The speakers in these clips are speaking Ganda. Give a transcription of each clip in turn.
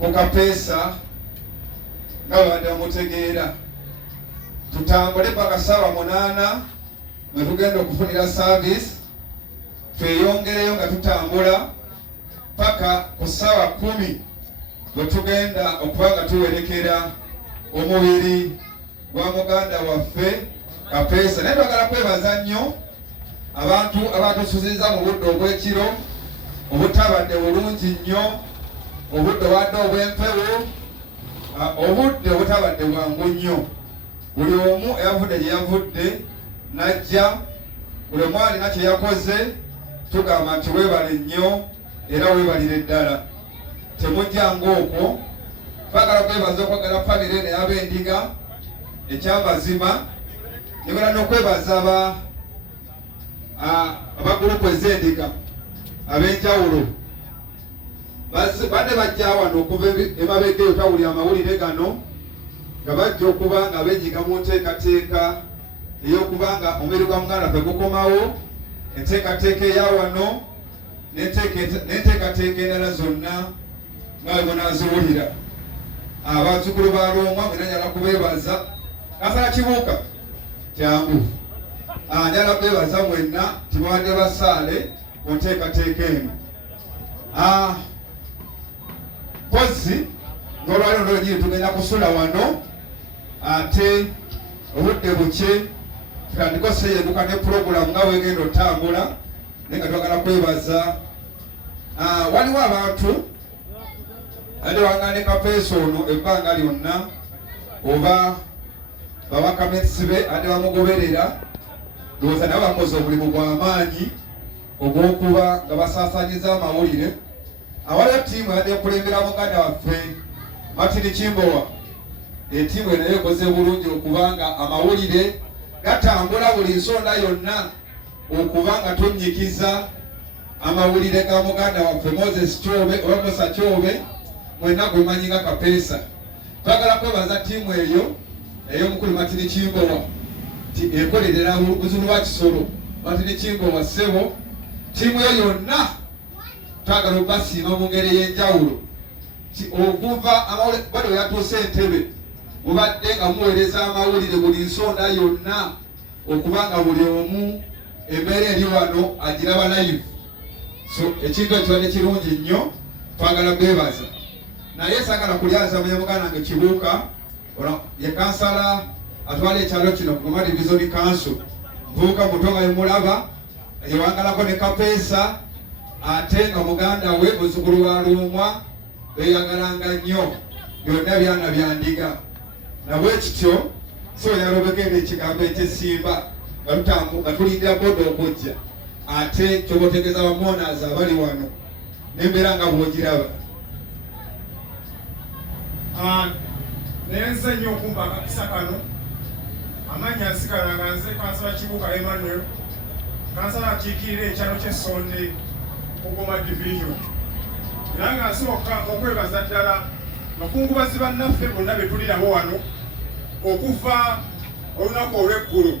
ku kapeesa nga babadde bamutegeera. Tutambule paka ssaawa 8 mwe tugenda okufunira service, tweyongereyo nga tutambula paka ku ssaawa 10 bwe tugenda okuba nga tuwerekera omubiri gwa muganda waffe Kapeesa. Naye twagala kwebaza nnyo abantu abatusuziza mu budde obw'ekiro, obutabadde bulungi nnyo, obudde wadde obw'empewo, obudde obutabadde bwangu nnyo. Buli omu eyavudde gye yavudde n'ajja, buli omu alina kye yakoze, tugamba nti weebale nnyo era weebalire ddala. Temujjanga okwo. Twagala kwebaza okwagala famire eno ey'Abendiga ekyamazima, njagala n'okwebaza abagurupu ez'endiga ab'enjawulo badde bajja wano okuva emabega eyo tawulira amawulire gano nga bajja okuba nga benyiga mu nteekateeka ey'okuba nga omubiri gwa muganda waffe gukomawo, enteekateeka eya wano n'enteekateeka endala zonna nga bwe munaaziwulira. Abazzukulu ba Loomwa mwena njala kubeebaza. Kasala Kibuuka kyangu njala kubeebaza mwenna timwadde basaale ku nteekateeka eno. Pozi ng'olwaliro ndonyiri tugenda kusula wano ate obudde buke tutandika oseyeguka ne puroguramu nga weegenda otambula, naye nga twagala kwebaza. Waliwo abantu ate wangane Kapeesa ono ebbanga lyonna oba bawakamesibe ate bamugoberera, ndowooza nabo bakoze omulimu gw'amaanyi ogw'okuba nga basaasaanyiza amawulire. Awaliwo ttiimu yadde okulembera muganda waffe Martin Kimbowa. Ettiimu nayo ekoze bulungi okuba nga amawulire gatambula buli nsonda yonna okuba nga tunnyikiza amawulire ga muganda waffe Moses Kyobe oba Musa Kyobe, mwenna gwe manyi nga Kapeesa. Twagala kwebaza ttiimu eyo ey'omukulu Martin Kimbowa ti ekolerera buzulu bwa Kisoro. Martin Kimbowa ssebo, ttiimu eyo yonna twagala okubasiima mu ngeri ey'enjawulo ti okuva amawulire bado we yatuuse Entebbe mubadde nga muweereza amawulire buli nsonda yonna okuba nga buli omu embeera eri wano agiraba live. So ekintu ekibadde kirungi nnyo, twagala beebaza. Naye saagala kulyaza munyamuganda wange Kibuuka, ye kansala atwala ekyalo kino ku Goma Division Council. Mvubuka muto nga yemulaba yewangalako ne Kapeesa, ate nga muganda we muzzukulu wa Loomwa beyagalanga nnyo, byonna byana bya ndiga. Nabwe kityo so yalobekera ekigambo eky'essimba nga tulindira boda okujja, ate kyobotegeeza bamonazi abali wano n'embeera nga bw'ogiraba. Naye nze nnyo okumpa akapisa kano. Amannya nsigala nga nze kansala Kibuuka Emmanuel, kansala akiikirira ekyalo ky'Essonde ku Goma Division. Era nga nsooka okwebaza ddala bakungubazi bannaffe bonna be tuli nabo wano okuva olunaku olw'eggulu.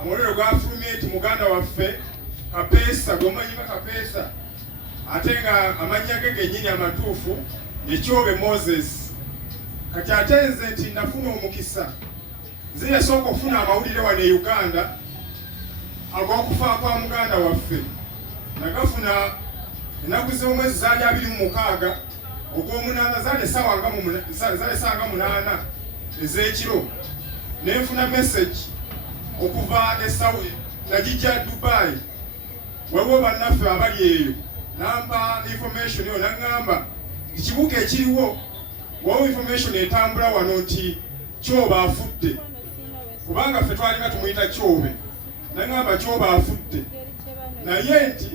Amuliro gafulumye nti muganda waffe Kapeesa, gwomanyi nga Kapeesa, ate nga amannya ge gennyini amatuufu ye Kyobe Moses. Kati ate nze nti nafuna omukisa, nze yasooka okufuna amawulire wano e Uganda ag'okufa kwa muganda waffe. Nagafuna ennaku z'omwezi zaali 26 ogw'omunaana, zaali essaawa nga 8 ez'ekiro. Nenfuna message okuva nagijja Dubai, waliwo bannaffe abali eyo, nampa information eyo naŋŋamba ekibuga ekiriwo wawo information etambula wano nti Kyobe afudde, kubanga ffe twalinga tumuyita Kyobe. Naŋŋamba Kyobe afudde, naye nti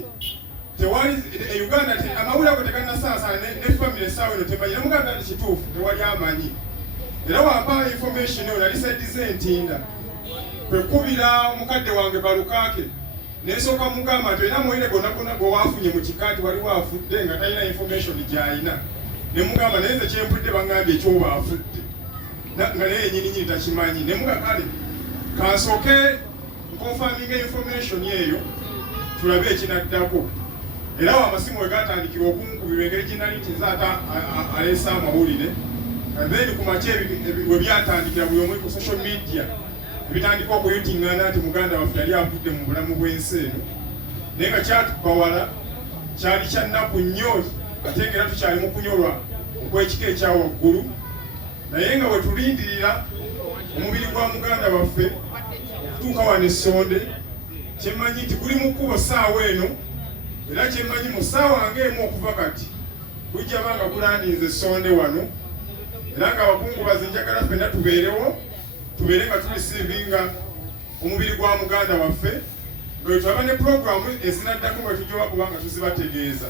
tewali e Uganda amawulire ago tegannasaasana ne famire essaawa eno temanyi, namugamba nti kituufu tewali amanyi. Era wampa information eyo nalisedize entinda kwekubira omukadde wange Balukaake, nesooka mugamba nti olina amawulire gonna gonna gwe waafunye mu kikaati waliwo afudde nga talina information gy'alina. Ne mugamba naye nze kyempulidde bangambye Kyobe afudde, nga naye yennyini takimanyi. Ne mugamba kale kansooke nkonfaminga information eyo tulabe ekinaddako. era amasimu we gatandikira okunkubirwa engeri ginali nti nzaata aleesa amawulire then ku makya we byatandikira buli omu ku social media ebitandika okuyutiŋŋana nti muganda waffe yali avudde mu bulamu bw'ensi eno naye nga kyatubawala kyali kya nnaku nnyo ate ngera tukyali mu kunyolwa okw'ekika ekya waggulu naye nga we tulindirira omubiri gwa muganda waffe okutuuka wano e Sonde kyemmanyi nti guli mu kkubo ssaawa eno era kyemmanyi mu ssaawa ng'emu okuva kati gujja banga gulandinze e Sonde wano era nga abakungubazi njagala ffenna tubeere nga tulisiivinga omubiri gwa muganda waffe nga we twaba ne puroguramu ezinaddako nga tujja kubanga tuzibategeeza.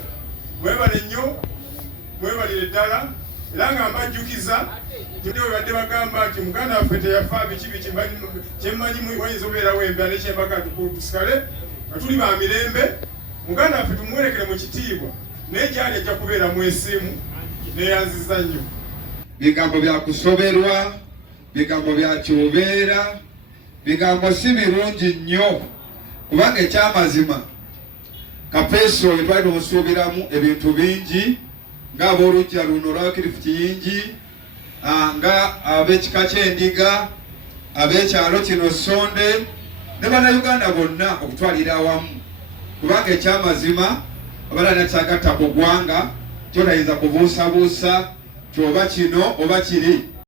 Mwebale nnyo, mwebalire ddala era nga mbajjukiza nti we badde bagamba nti muganda waffe teyafa biki kyemmanyi wayinza okubeerawo embeera nekyembaga tusikale nga tuli ba mirembe. Muganda waffe tumuwerekere mu kitiibwa naye gyali ajja kubeera mwesiimu neyanziza nnyo. Bigambo bya kusoberwa, bigambo bya kyubeera, bigambo si birungi nnyo kubanga ekyamazima kapeesa oyo twali tumusuubiramu ebintu bingi ng'ab'olujja luno olwa Kirifutiyingi, nga ab'ekika ky'Endiga, ab'ekyalo kino Sonde ne bannayuganda bonna okutwalira awamu kubanga ekyamazima abalala kyagatta ku ggwanga kyotayinza kubuusabuusa kyoba kino oba kiri.